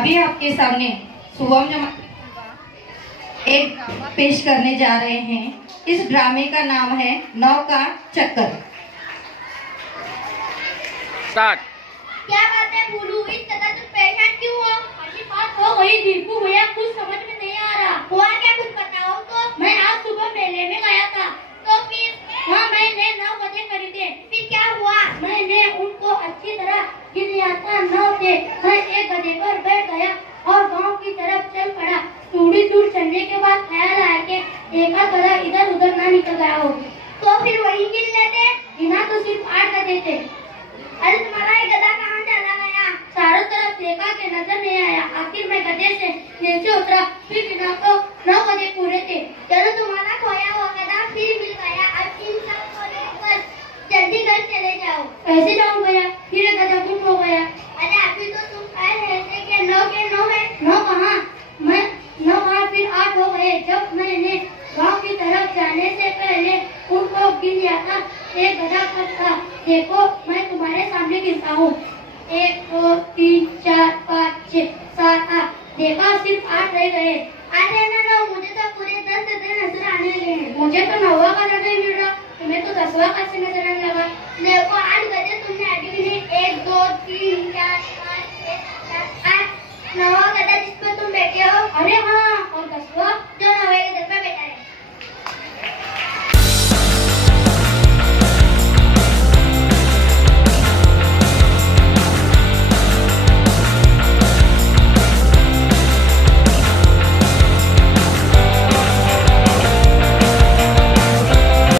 अभी आपके सामने शुभम जमा एक पेश करने जा रहे हैं। इस ड्रामे का नाम है नौ का चक्कर। स्टार्ट। क्या बात है भूलू, इस कदर तुम परेशान क्यों हो? अभी बात हो गई दीपू भैया, कुछ समझ में नहीं आ रहा। हुआ क्या, कुछ बताओ तो। मैं आज सुबह मेले में गया था, तो फिर वहाँ मैंने 9 गधे खरीदे। फिर क्या हुआ? मैंने उनको अच्छी तरह गिन लिया था, 9 थे। मैं एक गधे पर बैठ गया और गांव की तरफ चल पड़ा। थोड़ी दूर चलने के बाद ख्याल आया कि एक गधा इधर उधर ना निकल गया हो, तो फिर वही गिन लेते। गिना तो सिर्फ 8 गधे थे। अरे तुम्हारा ये गधा कहाँ चला गया? चारों तरफ देखा कि नजर नहीं आया। आखिर मैं गधे से नीचे उतरा, फिर गिना तो 9 गधे पूरे थे। चलो तुम्हारा खोया हुआ गधा फिर मिल गया। अब इन सब को लेकर जल्दी घर चले जाओ। कैसे जाऊँ भैया? फिर ये गधा गुम हो गया। अरे अभी तो तुम कह रहे थे कि 9 के 9 है। 9 कहाँ? मैं 9 कहाँ, फिर 8 हो गए। जब मैंने गाँव की तरफ जाने से पहले उनको गिन लिया था। एक गधा कब था देखो, मैं तुम्हारे सामने गिनता हूँ। 1 2 3 4 5 6 7 8। देखा, सिर्फ 8 रह गए। अरे ना, मुझे तो पूरे 10 गधे नजर आने लगे हैं। मुझे तो 9वां गधा नहीं मिल रहा, तुम्हें तो 10वां कैसे नजर आने लगा? देखो 8 गधे तुमने अभी गिने। 1 2 3 4 5 6 7 8। 9वां गधा जिसमें तुम बैठे हो। अरे हाँ, और 10वां?